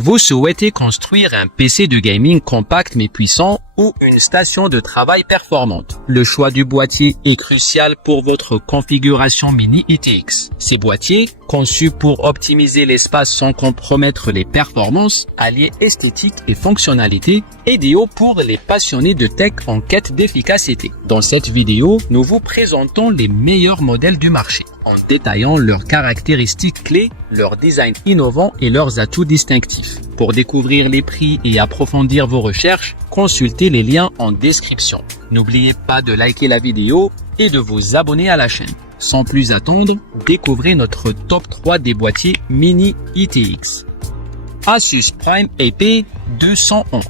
Vous souhaitez construire un PC de gaming compact mais puissant ou une station de travail performante. Le choix du boîtier est crucial pour votre configuration Mini ITX. Ces boîtiers, conçus pour optimiser l'espace sans compromettre les performances, allier esthétique et fonctionnalité, idéaux pour les passionnés de tech en quête d'efficacité. Dans cette vidéo, nous vous présentons les meilleurs modèles du marché, en détaillant leurs caractéristiques clés, leur design innovant et leurs atouts distinctifs. Pour découvrir les prix et approfondir vos recherches, consultez les liens en description. N'oubliez pas de liker la vidéo et de vous abonner à la chaîne. Sans plus attendre, découvrez notre top 3 des boîtiers Mini ITX. Asus Prime EP201.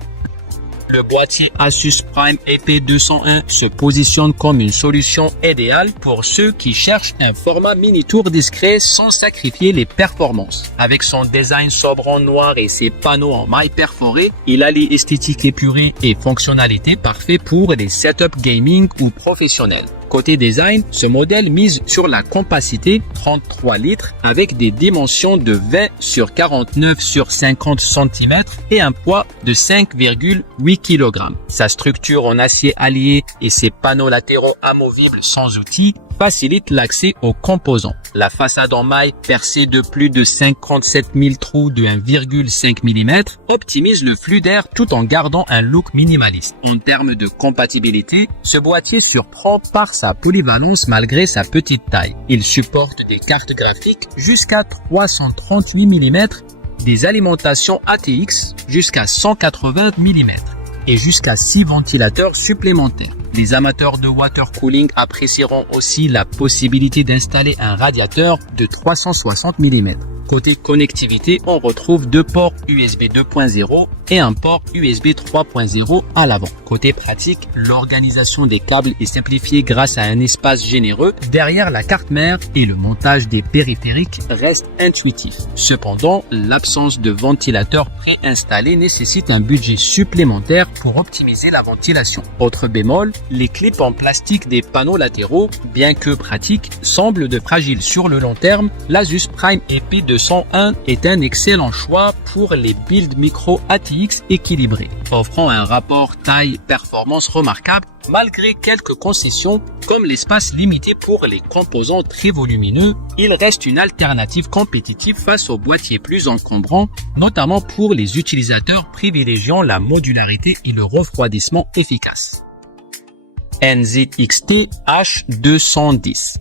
Le boîtier Asus Prime EP201 se positionne comme une solution idéale pour ceux qui cherchent un format mini-tour discret sans sacrifier les performances. Avec son design sobre en noir et ses panneaux en maille perforée, il allie esthétique épurée et fonctionnalité parfait pour des setups gaming ou professionnels. Côté design, ce modèle mise sur la compacité 33 litres avec des dimensions de 20 sur 49 sur 50 cm et un poids de 5,8 kg. Sa structure en acier allié et ses panneaux latéraux amovibles sans outils facilitent l'accès aux composants. La façade en maille percée de plus de 57 000 trous de 1,5 mm optimise le flux d'air tout en gardant un look minimaliste. En termes de compatibilité, ce boîtier surprend par sa polyvalence malgré sa petite taille. Il supporte des cartes graphiques jusqu'à 338 mm, des alimentations ATX jusqu'à 180 mm et jusqu'à 6 ventilateurs supplémentaires. Les amateurs de water cooling apprécieront aussi la possibilité d'installer un radiateur de 360 mm. Côté connectivité, on retrouve deux ports USB 2.0 et un port USB 3.0 à l'avant. Côté pratique, l'organisation des câbles est simplifiée grâce à un espace généreux derrière la carte mère et le montage des périphériques reste intuitif. Cependant, l'absence de ventilateur préinstallé nécessite un budget supplémentaire pour optimiser la ventilation. Autre bémol, les clips en plastique des panneaux latéraux, bien que pratiques, semblent de fragiles sur le long terme. L'Asus Prime EP201 est un excellent choix pour les builds micro ATX équilibrés, offrant un rapport taille-performance remarquable malgré quelques concessions comme l'espace limité pour les composants très volumineux. Il reste une alternative compétitive face aux boîtiers plus encombrants, notamment pour les utilisateurs privilégiant la modularité et le refroidissement efficace. NZXT H210.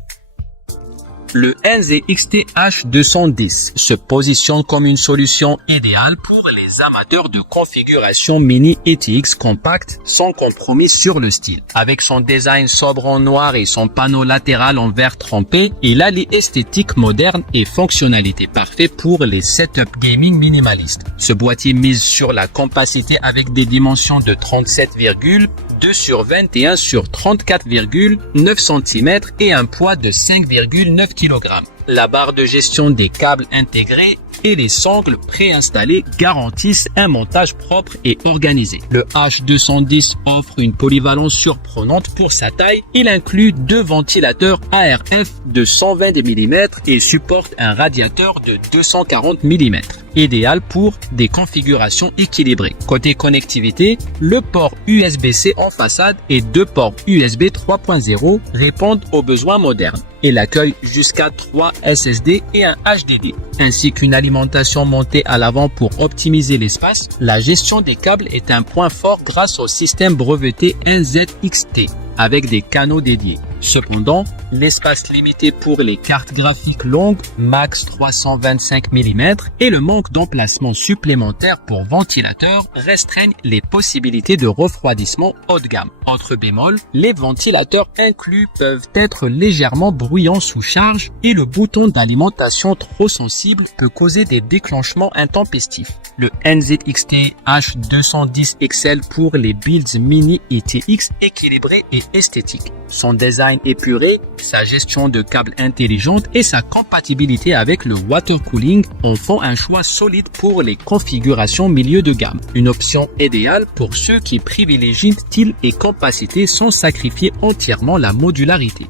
Le NZXT H210 se positionne comme une solution idéale pour les amateurs de configuration Mini ITX compact sans compromis sur le style. Avec son design sobre en noir et son panneau latéral en verre trempé, il allie esthétique moderne et fonctionnalité parfaite pour les setups gaming minimalistes. Ce boîtier mise sur la compacité avec des dimensions de 37,2 sur 21 sur 34,9 cm et un poids de 5,9 kg. La barre de gestion des câbles intégrés et les sangles préinstallés garantissent un montage propre et organisé. Le H210 offre une polyvalence surprenante pour sa taille. Il inclut deux ventilateurs ARF de 120 mm et supporte un radiateur de 240 mm, idéal pour des configurations équilibrées. Côté connectivité, le port USB-C en façade et deux ports USB 3.0 répondent aux besoins modernes. Il accueille jusqu'à 3 SSD et un HDD, ainsi qu'une alimentation montée à l'avant pour optimiser l'espace. La gestion des câbles est un point fort grâce au système breveté NZXT avec des canaux dédiés. Cependant, l'espace limité pour les cartes graphiques longues, max 325 mm, et le manque d'emplacement supplémentaire pour ventilateur restreignent les possibilités de refroidissement haut de gamme. Autre bémol, les ventilateurs inclus peuvent être légèrement bruyants sous charge et le bouton d'alimentation trop sensible peut causer des déclenchements intempestifs. Le NZXT H210 excelle pour les builds Mini ITX équilibrés et esthétiques. Son design épuré, sa gestion de câbles intelligente et sa compatibilité avec le water cooling en font un choix solide pour les configurations milieu de gamme. Une option idéale pour ceux qui privilégient style et capacité sans sacrifier entièrement la modularité.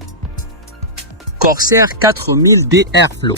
Corsair 4000D Airflow.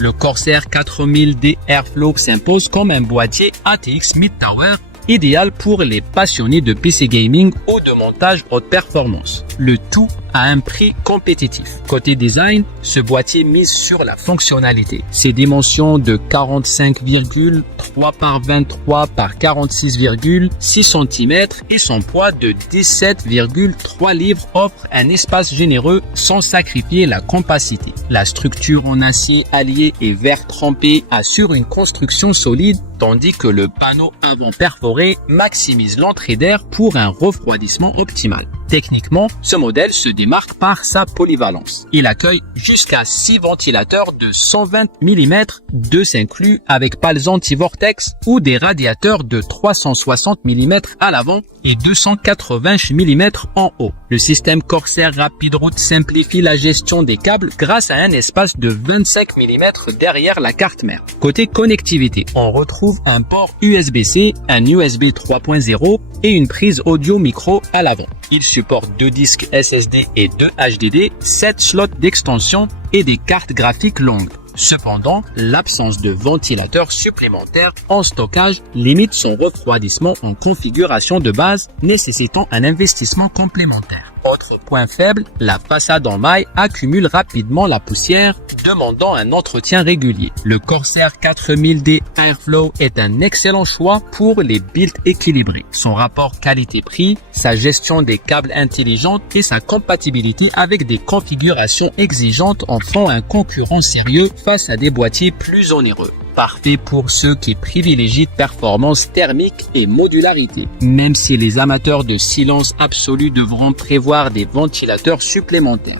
Le Corsair 4000D Airflow s'impose comme un boîtier ATX Mid-Tower idéal pour les passionnés de PC gaming ou de montage haute performance. Le tout à un prix compétitif. Côté design, ce boîtier mise sur la fonctionnalité. Ses dimensions de 45,3 par 23 par 46,6 cm et son poids de 17,3 livres offre un espace généreux sans sacrifier la compacité. La structure en acier allié et verre trempé assure une construction solide tandis que le panneau avant perforé maximise l'entrée d'air pour un refroidissement optimal. Techniquement, ce modèle se démarque par sa polyvalence. Il accueille jusqu'à 6 ventilateurs de 120 mm, 2 inclus avec pales anti-vortex ou des radiateurs de 360 mm à l'avant et 280 mm en haut. Le système Corsair Rapid Route simplifie la gestion des câbles grâce à un espace de 25 mm derrière la carte mère. Côté connectivité, on retrouve un port USB-C, un USB 3.0 et une prise audio micro à l'avant. Il supporte 2 disques SSD et 2 HDD, 7 slots d'extension et des cartes graphiques longues. Cependant, l'absence de ventilateur supplémentaire en stockage limite son refroidissement en configuration de base, nécessitant un investissement complémentaire. Autre point faible, la façade en maille accumule rapidement la poussière, demandant un entretien régulier. Le Corsair 4000D Airflow est un excellent choix pour les builds équilibrés. Son rapport qualité-prix, sa gestion des câbles intelligente et sa compatibilité avec des configurations exigeantes en font un concurrent sérieux face à des boîtiers plus onéreux. Parfait pour ceux qui privilégient performance thermique et modularité. Même si les amateurs de silence absolu devront prévoir des ventilateurs supplémentaires.